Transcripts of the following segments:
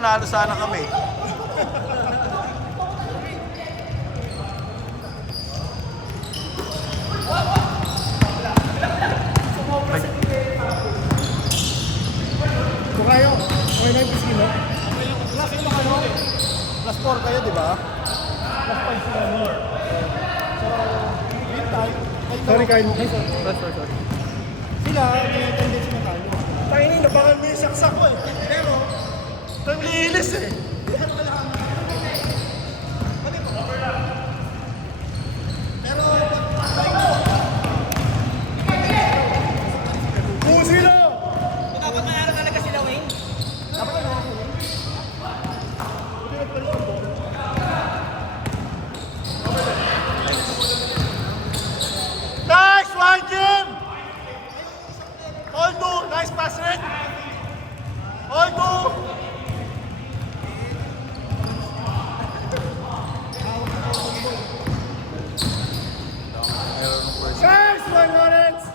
nanalo sana kami. Kung kayo, okay na yung pisino? Plus 4 kayo, di ba? Plus 5 sila more. So, yun tayo. Sorry, Kyle. Sorry. Sila, may tendency na tayo. Tayo na, baka may saksak ko eh. Pero, ang liilis eh. Pero, Pusilo! Dapat manalo talaga sila, Wayne. Dapat ano ako? Nice one, Jim! All two, nice pass, Rick. All two. Nice one, Lawrence!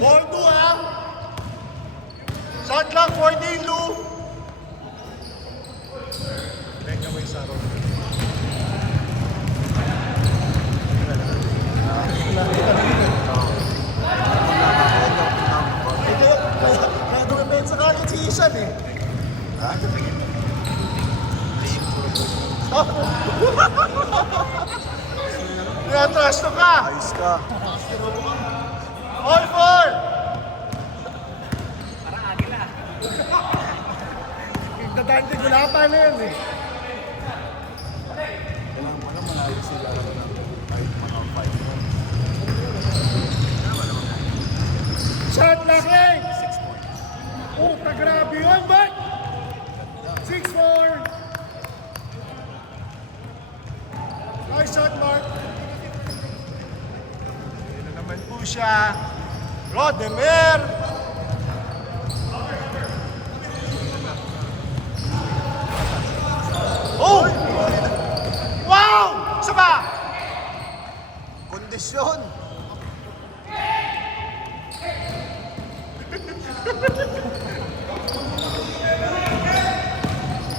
Ball two, ha? Shot clock 14, Lou. Teka mo yung saro. Nag-depend sa kanin si Ishan eh. Ha? Trash to ka! Ayos ka. All four! Parang agila. Dadante gulapan na yun eh. Kailangan pa naman ayos sila kahit mga 5. Shot laki! Puta, grabe yun, but 6-4. Nice shot, Mark. Yun na naman po siya. Rodemir! Oh! Wow! Isa ba? Kondisyon!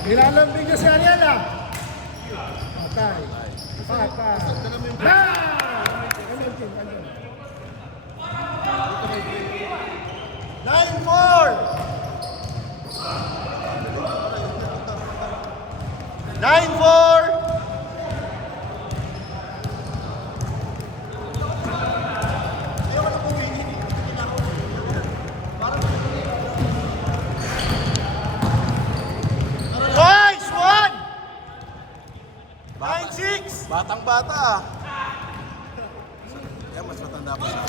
Nilalambing niya si Ariel ah. Patay. Patay. Nine more. 9-4. Nice one. 9-6. Batang-bata ah. Kaya mas matanda pa siya.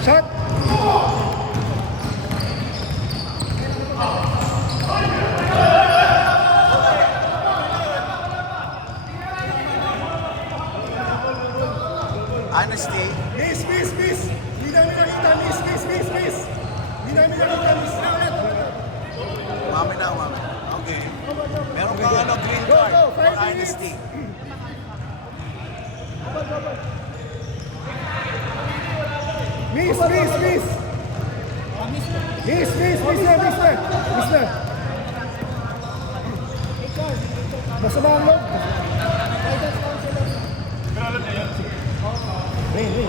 Shot. Honesty. Miss. Hindi namin nakita, miss. Hindi namin nakita, miss. Umami na. Okay. Meron kang ano, green card Go, for 5 honesty. Miss na. Masama ang loob.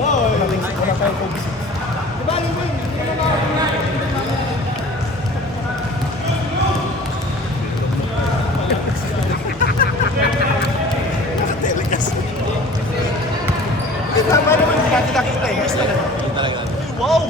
Wala tayong focus. Nakatelekas. Tama naman, hindi natin nakita eh. Guys talaga. Talaga. Wow!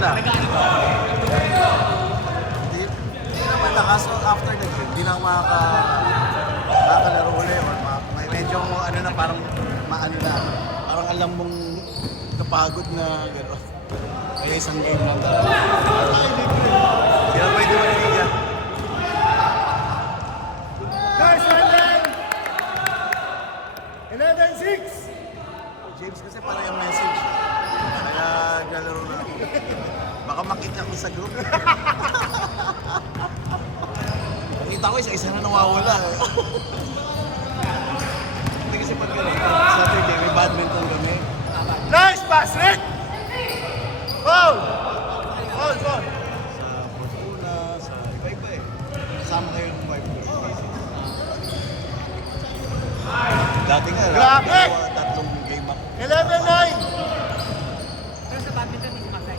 na. Hindi naman na, kaso after the game, hindi na makakalaro ulit. medyo ano na parang maano na. Parang alam mong kapagod na gano'n. Kaya isang game lang talaga. Hindi na pwede maligan. Guys, 11-6! James kasi parang yung message. Kaya naglalaro na ako. Baka makita ko sa group. Nakita ko isa-isa na nawawala. Hindi kasi pag gano'n, Saturday may badminton kami. Nice pass, Rick! Foul! Foul, foul! Sa Fortuna, sa iba-iba eh. Kasama kayo ng 5 Dati nga, Grabe! tatlong game ako. 11-9! Pero sa badminton, hindi sumasay.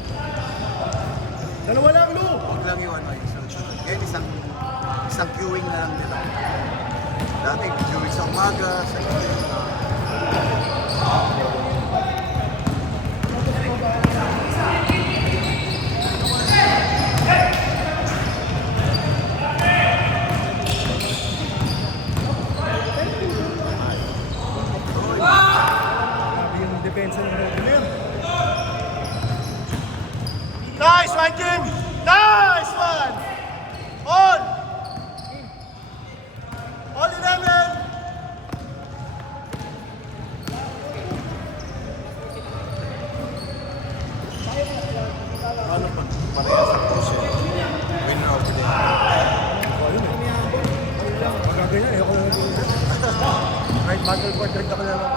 Dalawa lang, Lu! Huwag lang yung ano, yung sunod-sunod. Ngayon, isang queuing na lang din ako. Dati, queuing sa umaga, sa gabi. Sabi yung depensa ng Rodman. Nice one, Jim! Nice one! All! All 11! Ano pa? Parehas sa push eh. Winner of the day. Magaganyan, ayoko na lang. Right battle for direct ako na lang.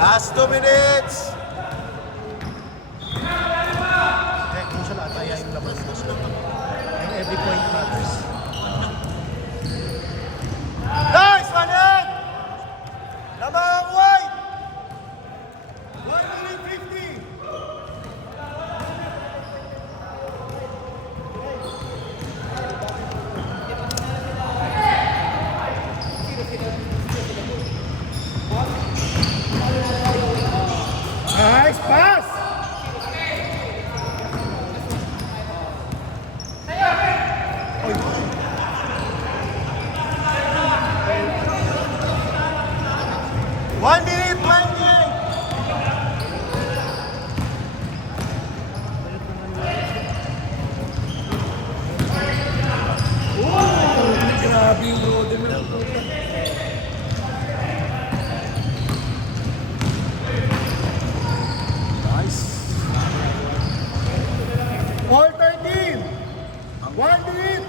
Last 2 minutes! Crucial ata yan yung laban nito. And every point matters. Nice, Manet! Lamang wide! 1 minute 50! Nice pass! One minute, 20! Grabe yung Rodman. Nice. All 13! 1 minute!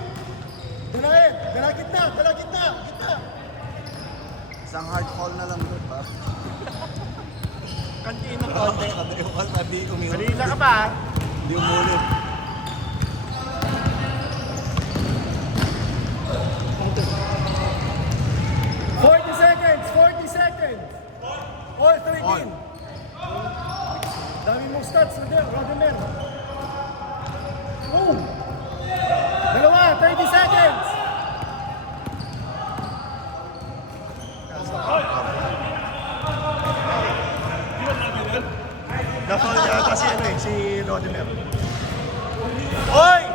Dalahin! Dala gitna! Dala gitna! Gitna! Isang hard fall na lang doon pa. Kantiin ng konti. Hindi umiulit. Kanina ka pa. Hindi umulit. Seconds! 40 seconds! All 13! On. Dami mong stats, Rodman. Boom! Dalawa, 30 seconds! Dapat niya kasi si Rodman. Oy!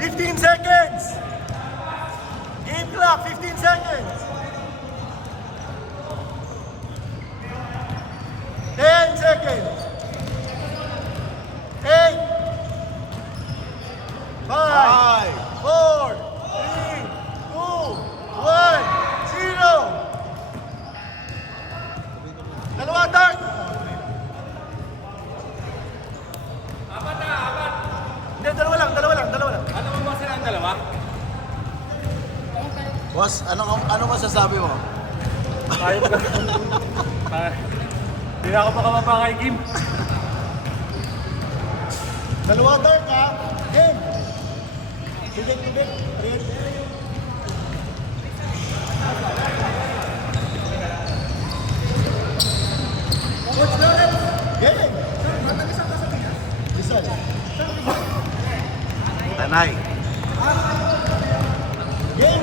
15 seconds! Game clock, 15 seconds! 10 seconds. 8. 5. 4. 3. 2. 1. 0. Dalawa, Dark. Hindi, dalawa lang. Ano mo ba sila ang dalawa? Boss, ano masasabi mo? Tayo ba? Hindi na ako makamapa kay Kim. Dalawa, Dark, ha? Game. Sige. Coach Lawrence. Game. Matag-isang ka sa kanya? Isa. Tanay. Game.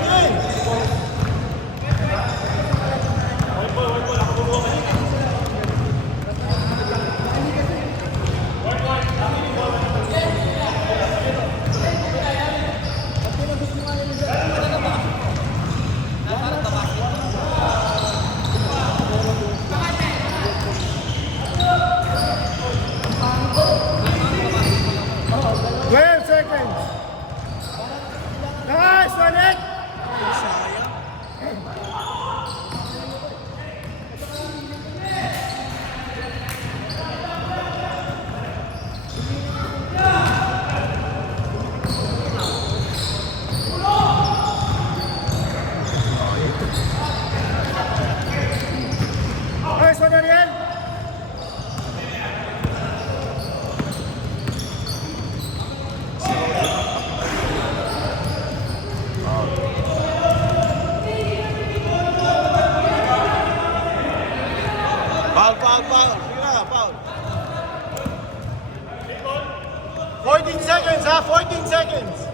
14 seconds.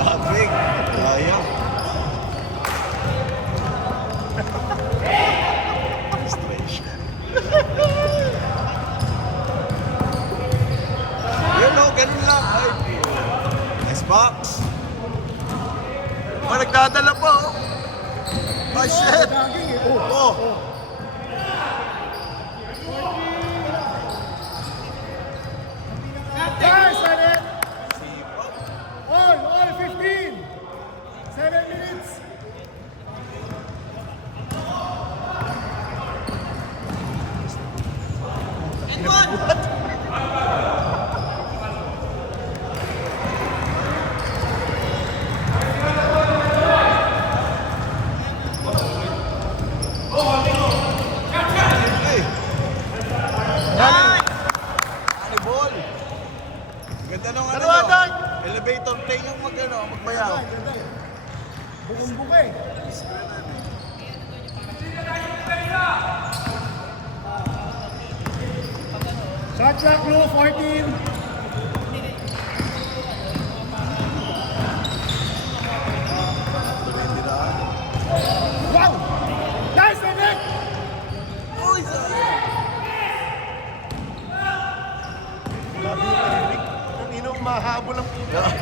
Patrick. Sayang. Stretch. Yun o, ganun lang. Ay, nice box. Oh, nagdadala pa oh. Oh, shit. Daging eh. Oh. Guys, on it. All 15. 7 minutes. Hey. Nice. Ano ball? Ganda nung ano. Dalawa, Dad. Elevator play yung magbayaw. Ganda eh. Bukong-buka eh. Shot clock low, 14. Wow! Nice, Nick! Uy, sayang. Sabi ni Eric, ang inong mahabol ang puta.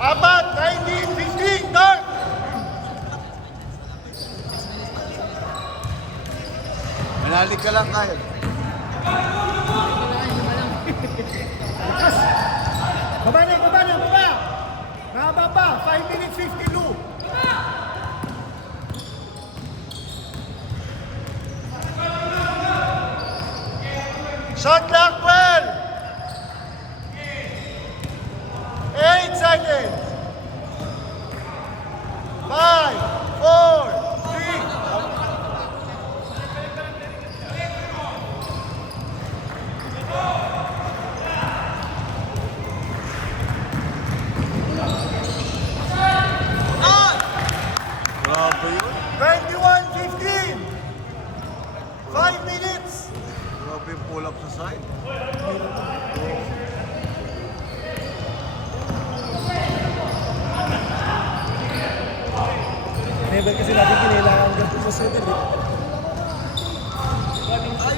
Apat, 19, 15, dark! Manalig ka lang, Kyle. Baba na, baba na, baba! Mahaba pa, 5 minutes, 50 loop. Shot clock 12! 8 seconds! 5, 4, 3, Grabe yun. 21-15! 5 minutes! Grabe yung pull up sa side. Never kasi natin kinailangan ganito sa 7 eh. Ay,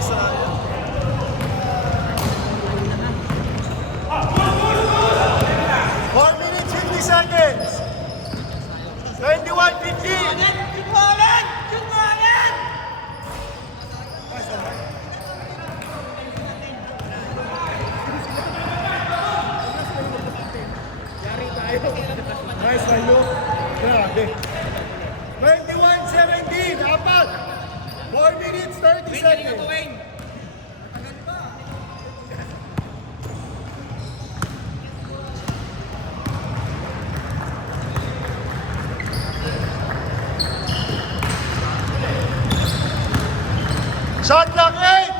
sayang. 4 minutes, 50 seconds! 21-15! Nice, Mayo. Grabe. 21-17, apat. 4 minutes, 30 seconds. Shot clock 8!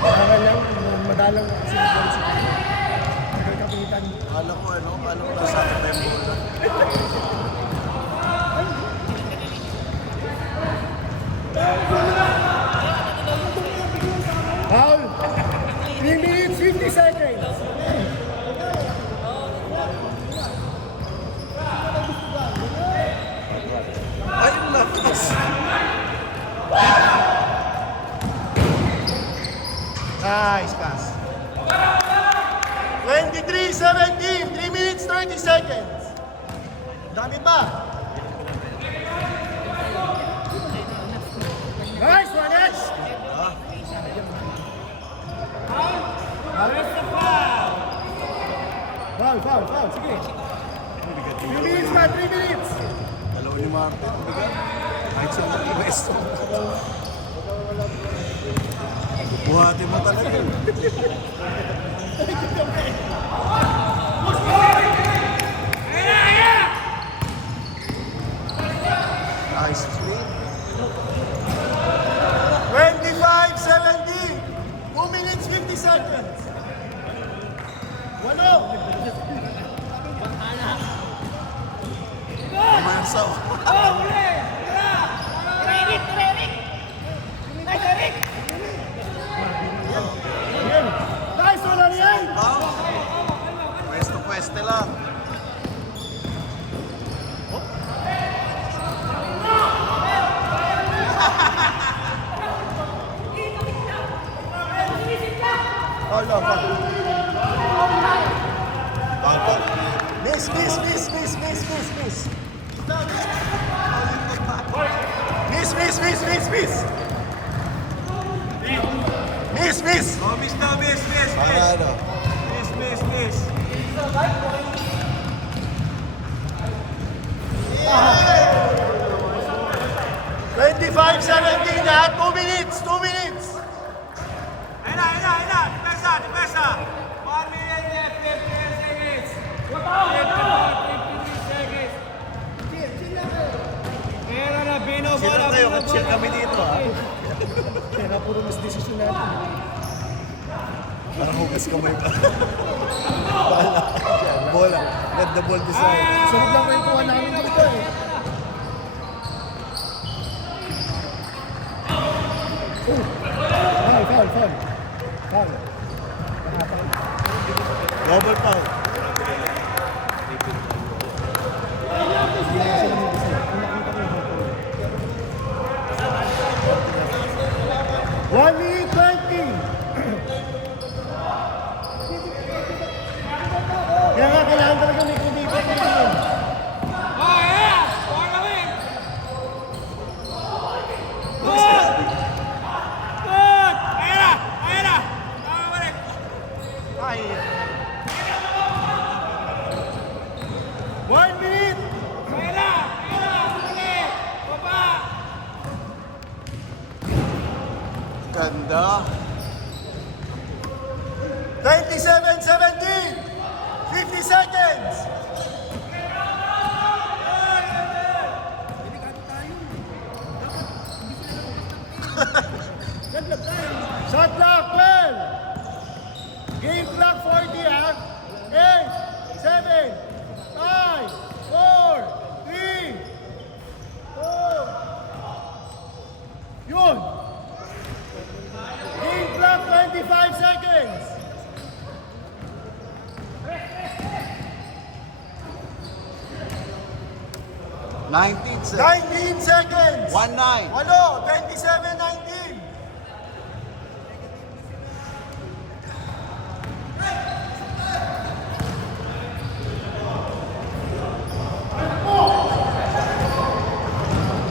Baka lang, madalang kasi nagkakapitan. Alam ko nasa akin na yung bola. Foul! 3 minutes, 50 seconds. Ay, lakas. Nice pass. 23-17, 3 minutes, 30 seconds. Dami pa. Nice one, Edge. Foul. Sige. 3 minutes pa, 3 minutes. Dalawa ni Martin. Bigat. Kahit sa mga pwesto. Buhatin mo talaga. Nice sweep. 25-17, 2 minutes, 50 seconds. Ano? Umarsaw. Yan. Nice, wala na yan. Pwesto-pweste lang. Wala pa. Bangko. Miss. Miss. Miss. Oh, miss na, miss. Para ano? Miss. 25-17 na. 2 minutes. Ayun na. Dipesa. 1 minute left, 15 seconds. 53 seconds. Meron na, Bino, bola. Chill kami dito ha. Kaya puro mas desisyon natin. Parang hugas kamay pa. Bola. Let the ball decide. Sunod lang kwentuhan namin dito eh. Foul. Double foul. One minute 20. Kaya nga, kailangan talaga may kumipit yun. Oh, yeah! Ball away! Good! Ayun na! Tama balik! Ay. 1 minute. Ayun na! Sige! Baba! Ganda. 27-17. 50 seconds. Shot clock 12. Game clock 40 ah. 8, 7, 5, 4, 3, 2. Yun. Game clock 25 seconds. 19 seconds. 19 seconds. 1-9. Ano? 27-19.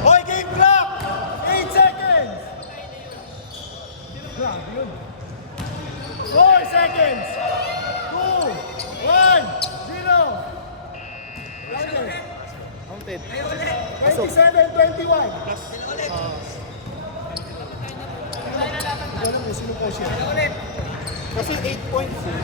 Hoy, game clock! 8 seconds! Grabe yun. 4 seconds! 2, 1, 0. Counted. 27-21. Hindi ko alam kung sino po siya. Kasi 8 points eh.